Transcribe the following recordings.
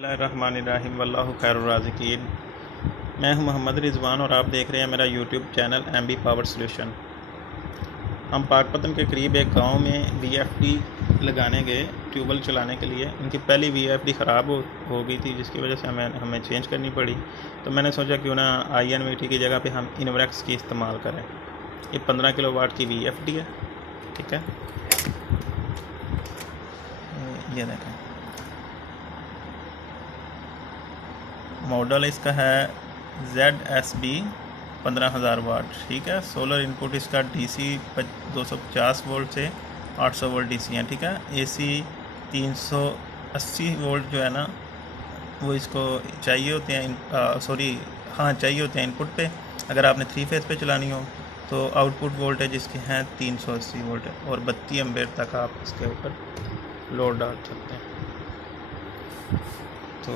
बिस्मिल्लाहिर्रहमानिर्रहीम वल्लाहु खैरुर राज़िकीन। मैं हूं मोहम्मद रिजवान और आप देख रहे हैं मेरा YouTube channel MB power solution. हम पाकपतन के करीब एक गांव में वीएफडी लगाने गए ट्यूबवेल चलाने के लिए। इनकी पहली वीएफडी ख़राब हो गई थी, जिसकी वजह से हमें चेंज करनी पड़ी। तो मैंने सोचा क्यों ना INVT की जगह पे हम इनवरेक्स की इस्तेमाल करें। ये 15 किलोवाट की वीएफडी है, ठीक है। ये देखें, मॉडल इसका है ZSB 15,000 वाट, ठीक है। सोलर इनपुट इसका DC 250 वोल्ट से 800 वोल्ट DC है, ठीक है। AC 380 वोल्ट जो है ना वो इसको चाहिए होते हैं, चाहिए होते हैं इनपुट पे। अगर आपने 3 फेज़ पे चलानी हो तो आउटपुट वोल्टेज इसके हैं 380 वोल्ट और 32 एम्पेयर तक आप इसके ऊपर लोड डाल सकते हैं। तो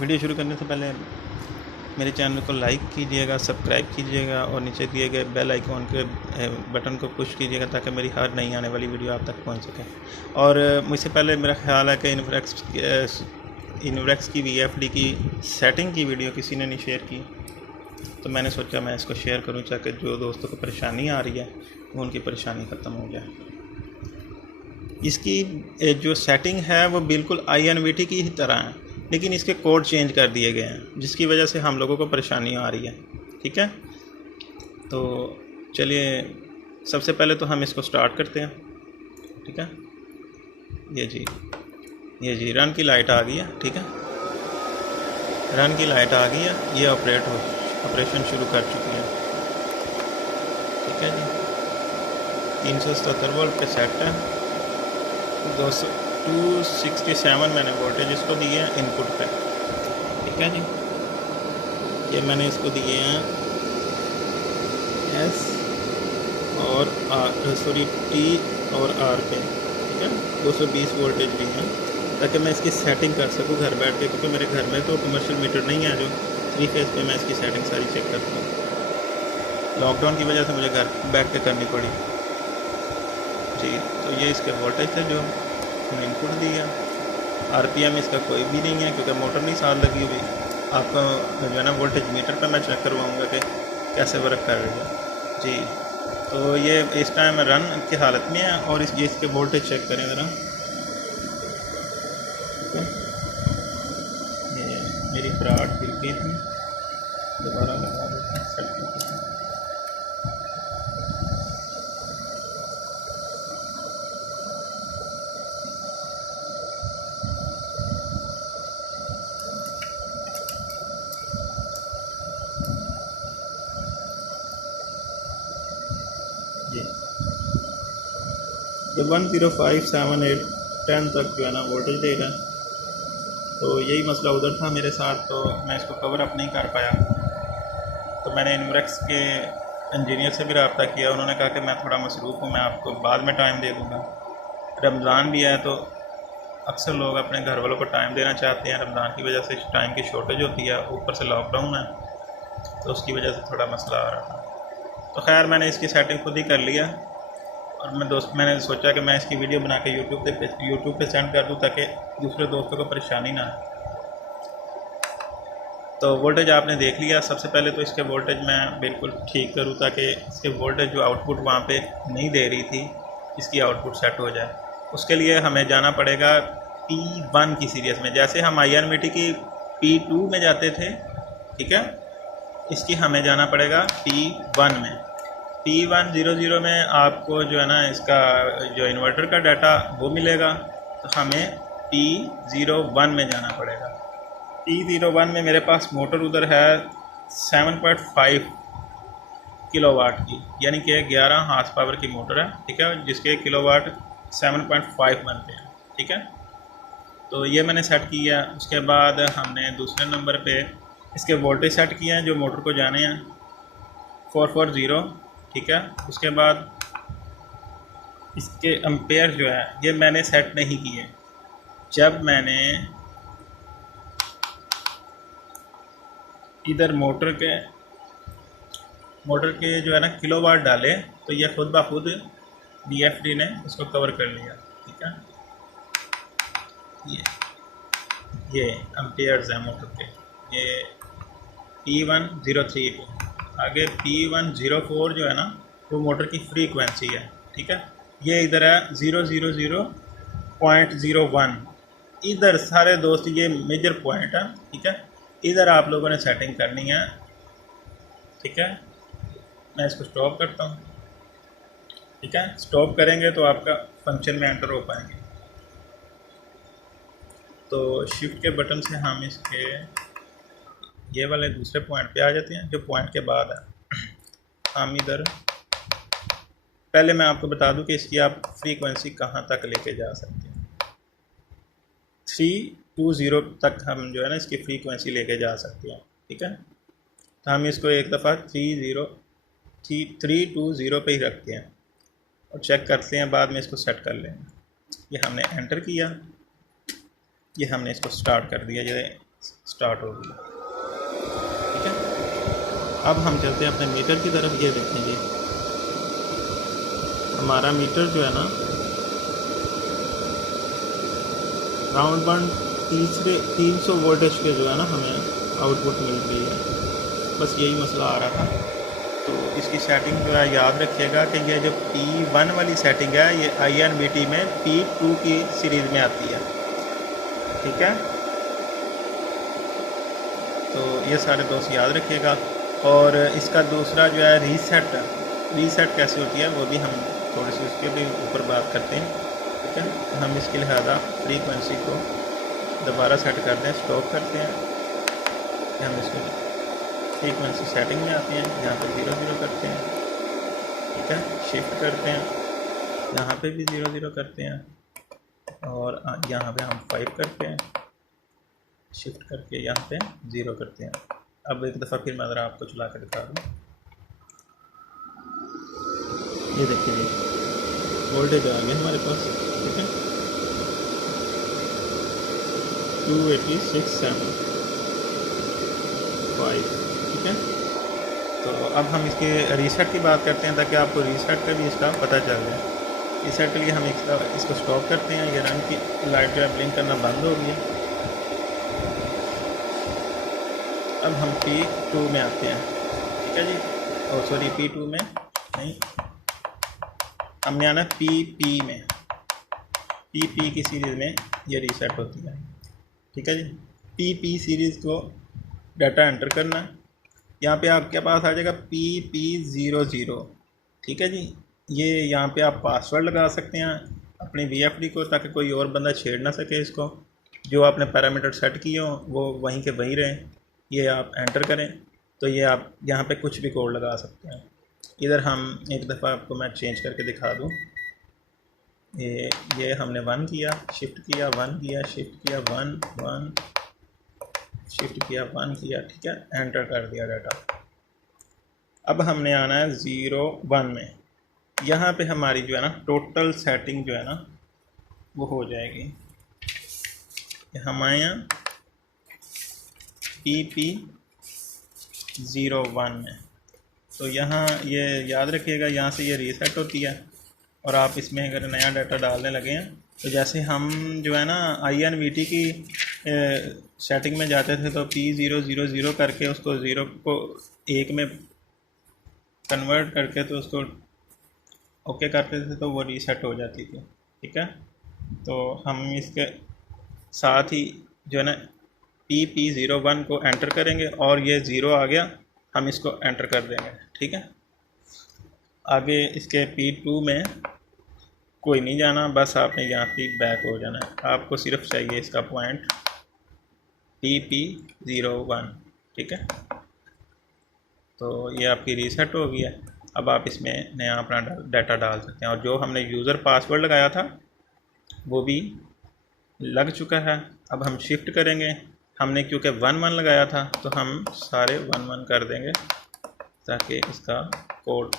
वीडियो शुरू करने से पहले मेरे चैनल को लाइक कीजिएगा, सब्सक्राइब कीजिएगा और नीचे दिए गए बेल आइकॉन के बटन को पुश कीजिएगा ताकि मेरी हर नई आने वाली वीडियो आप तक पहुंच सके। और मुझसे पहले मेरा ख्याल है कि इनवरेक्स की वीएफडी की सेटिंग की वीडियो किसी ने नहीं शेयर की, तो मैंने सोचा मैं इसको शेयर करूं ताकि जो दोस्तों को परेशानी आ रही है वो उनकी परेशानी ख़त्म हो जाए। इसकी जो सेटिंग है वो बिल्कुल INVT की ही तरह है, लेकिन इसके कोड चेंज कर दिए गए हैं, जिसकी वजह से हम लोगों को परेशानी आ रही है, ठीक है। तो चलिए सबसे पहले तो हम इसको स्टार्ट करते हैं, ठीक है। ये जी रन की लाइट आ गई है, ठीक है। रन की लाइट आ गई है, ये ऑपरेशन शुरू कर चुकी है, ठीक है जी। 377 वोल्ट पे सेट है। 267 मैंने वोल्टेज इसको दिए हैं इनपुट पे, ठीक है जी। ये मैंने इसको दिए हैं S और T और R पे, ठीक है। 220 वोल्टेज भी हैं ताकि मैं इसकी सेटिंग कर सकूं घर बैठ के, क्योंकि मेरे घर में तो कमर्शियल मीटर नहीं है जो 3 फेज़ पे मैं इसकी सेटिंग सारी चेक करता हूँ। लॉकडाउन की वजह से मुझे घर बैठ के करनी पड़ी जी। तो ये इसके वोल्टेज थे जो मैंने इनपुट दिया। RPM इसका कोई भी नहीं है क्योंकि मोटर नहीं साथ लगी हुई। आपको जो है ना वोल्टेज मीटर पे मैं चेक करवाऊँगा कि कैसे वर्क कर रही है जी। तो ये इस टाइम रन की हालत में है और इसके वोल्टेज चेक करें ज़रा। ये मेरी फ्राड गिर गई थी, दोबारा लगा देते हैं, सेट करते हैं। ये 105, 7, 8, 10 तक जो है ना वोल्टेज देगा। तो यही मसला उधर था मेरे साथ, तो मैं इसको कवर अप नहीं कर पाया। तो मैंने इनवरेक्स के इंजीनियर से भी रब्ता किया, उन्होंने कहा कि मैं थोड़ा मसरूफ़ हूँ, मैं आपको बाद में टाइम दे दूँगा। रमज़ान भी है तो अक्सर लोग अपने घर वालों को टाइम देना चाहते हैं। रमज़ान की वजह से टाइम की शॉर्टेज होती है, ऊपर से लॉकडाउन है, तो उसकी वजह से थोड़ा मसला आ रहा था। तो खैर मैंने इसकी सेटिंग खुद ही कर लिया और मैंने सोचा कि मैं इसकी वीडियो बना के यूट्यूब पे सेंड कर दूं ताकि दूसरे दोस्तों को परेशानी ना आए। तो वोल्टेज आपने देख लिया। सबसे पहले तो इसके वोल्टेज मैं बिल्कुल ठीक करूं ताकि इसके वोल्टेज जो आउटपुट वहाँ पे नहीं दे रही थी इसकी आउटपुट सेट हो जाए। उसके लिए हमें जाना पड़ेगा P1 की सीरीज़ में, जैसे हम INVT की P2 में जाते थे, ठीक है। इसकी हमें जाना पड़ेगा P1 में। P100 में आपको जो है ना इसका जो इन्वर्टर का डाटा वो मिलेगा, तो हमें P01 में जाना पड़ेगा। P01 में मेरे पास मोटर उधर है 7.5 किलोवाट की, यानी कि 11 हार्स पावर की मोटर है, ठीक है, जिसके किलोवाट 7.5 बनते हैं, ठीक है। तो ये मैंने सेट किया। उसके बाद हमने दूसरे नंबर पे इसके वोल्टेज सेट किए हैं जो मोटर को जाने हैं 440, ठीक है। उसके बाद इसके एम्पेयर जो है ये मैंने सेट नहीं किए। जब मैंने इधर मोटर के जो है ना किलोवाट डाले तो ये खुद ब खुद DFD ने इसको कवर कर लिया, ठीक है। ये ये एम्पियर्स हैं मोटर के। ये P1032। आगे P104 जो है ना वो मोटर की फ्रीक्वेंसी है, ठीक है। ये इधर है 000.01। इधर सारे दोस्त ये मेजर पॉइंट है, ठीक है। इधर आप लोगों ने सेटिंग करनी है, ठीक है। मैं इसको स्टॉप करता हूँ, ठीक है। स्टॉप करेंगे तो आपका फंक्शन में एंटर हो पाएंगे। तो शिफ्ट के बटन से हम इसके ये वाले दूसरे पॉइंट पे आ जाते हैं जो पॉइंट के बाद है। हम इधर पहले मैं आपको बता दूं कि इसकी आप फ्रीक्वेंसी कहाँ तक लेके जा सकते हैं। 320 तक हम जो है ना इसकी फ्रीक्वेंसी लेके जा सकते हैं, ठीक है। तो हम इसको एक दफ़ा 320 पे ही रखते हैं और चेक करते हैं, बाद में इसको सेट कर लेंगे। ये हमने एंटर किया, ये हमने इसको स्टार्ट कर दिया, ये स्टार्ट हो गया, ठीक है। अब हम चलते हैं अपने मीटर की तरफ। ये देखेंगे हमारा मीटर जो है ना राउंड वन 300 वोल्टेज के जो है ना हमें आउटपुट मिल रही है। बस यही मसला आ रहा था। तो इसकी सेटिंग जो है याद रखिएगा कि ये जो P1 वाली सेटिंग है ये INVT में P2 की सीरीज़ में आती है, ठीक है। तो ये सारे दोस्त याद रखिएगा। और इसका दूसरा जो है रीसेट कैसे होती है वो भी हम थोड़ी सी उसके भी ऊपर बात करते हैं, ठीक है। तो हम इसके लिहाजा फ्रीक्वेंसी को दोबारा सेट करते हैं, स्टॉप करते हैं। हम इसको फ्रीक्वेंसी सेटिंग में आते हैं, यहाँ पर 0 करते हैं, ठीक है। शिफ्ट करते हैं, यहाँ पे भी 0 करते हैं और यहाँ पे हम 5 करते हैं, शिफ्ट करके यहाँ पे 0 करते हैं। अब एक दफ़ा फिर मैं ज़रा आपको चला कर दिखा दूँ। ये देखिए वोल्टेज आ गया हमारे पास, ठीक है। 286.75, ठीक है। तो अब हम इसके रीसेट की बात करते हैं ताकि आपको रीसेट का भी इसका पता चल जाए। रीसेट के लिए हम इसको स्टॉप करते हैं। ये रंग की लाइट जो है ब्लिंक करना बंद हो गई है। अब हम P2 में आते हैं, ठीक है जी। और सॉरी P2 में नहीं, हमने आना PP में। PP की सीरीज़ में ये रीसेट होती है, ठीक है जी। PP सीरीज़ को डाटा एंटर करना है। यहाँ पे आपके पास आ जाएगा PP00, ठीक है जी। ये यहाँ पे आप पासवर्ड लगा सकते हैं अपनी VFD को ताकि कोई और बंदा छेड़ ना सके इसको। जो आपने पैरामीटर सेट किए हों वो वहीं के वहीं रहें। ये आप एंटर करें तो ये आप यहाँ पे कुछ भी कोड लगा सकते हैं। इधर हम एक दफ़ा आपको मैं चेंज करके दिखा दूँ। ये हमने 1 किया, शिफ्ट किया, 1 किया, शिफ्ट किया, 1 1 शिफ्ट किया, 1 किया, ठीक है। एंटर कर दिया डाटा। अब हमने आना है 0 1 में। यहाँ पे हमारी जो है ना टोटल सेटिंग जो है ना वो हो जाएगी। हम आए हैं PP01 में। तो यहाँ ये याद रखिएगा, यहाँ से ये रीसेट होती है और आप इसमें अगर नया डाटा डालने लगे हैं तो जैसे हम जो है ना INVT की सेटिंग में जाते थे तो P000 करके उसको 0 को 1 में कन्वर्ट करके तो उसको ओके करते थे तो वो रीसेट हो जाती थी, ठीक है। तो हम इसके साथ ही जो है ना PP01 को एंटर करेंगे और ये 0 आ गया, हम इसको एंटर कर देंगे, ठीक है। आगे इसके P2 में कोई नहीं जाना, बस आपने यहाँ पे बैक हो जाना है। आपको सिर्फ चाहिए इसका पॉइंट PP01, ठीक है। तो ये आपकी रीसेट हो गई है। अब आप इसमें नया अपना डाटा डाल सकते हैं और जो हमने यूज़र पासवर्ड लगाया था वो भी लग चुका है। अब हम शिफ्ट करेंगे। हमने क्योंकि 1 1 लगाया था तो हम सारे 1 1 कर देंगे ताकि इसका कोड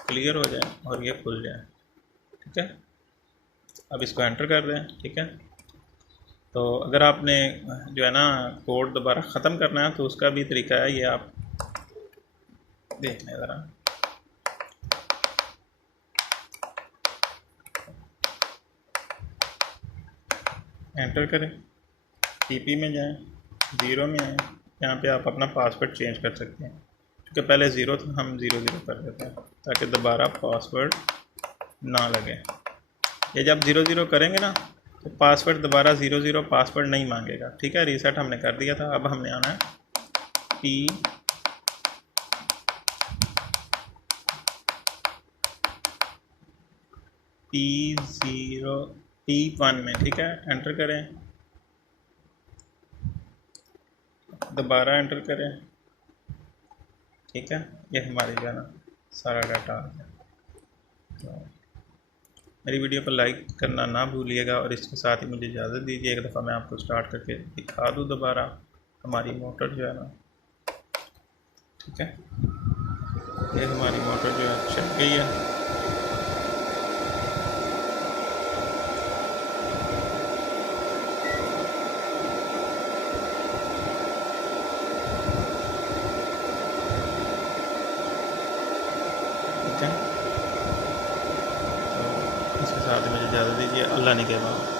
क्लियर हो जाए और ये खुल जाए, ठीक है। अब इसको एंटर कर दें, ठीक है। तो अगर आपने जो है ना कोड दोबारा ख़त्म करना है तो उसका भी तरीका है, ये आप देख लें ज़रा। एंटर करें, TP में जाएं, 0 में आएँ, यहाँ पे आप अपना पासवर्ड चेंज कर सकते हैं। क्योंकि पहले 0 था, हम 00 कर देते हैं ताकि दोबारा पासवर्ड ना लगे। ये जब 00 करेंगे ना तो पासवर्ड दोबारा 00 पासवर्ड नहीं मांगेगा। ठीक है, रीसेट हमने कर दिया था। अब हमने आना है P1 में। ठीक है, एंटर करें, दोबारा एंटर करें। ठीक है, ये हमारी जो है ना सारा डाटा आ गया। तो मेरी वीडियो को लाइक करना ना भूलिएगा और इसके साथ ही मुझे इजाज़त दीजिए। एक दफ़ा मैं आपको स्टार्ट करके दिखा दूँ दोबारा हमारी मोटर जो है ना। ठीक है, ये हमारी मोटर जो है चल गई है। ठीक है, तो इसके साथ ही मुझे इजाज़त दीजिए। अल्लाह ने के बाद।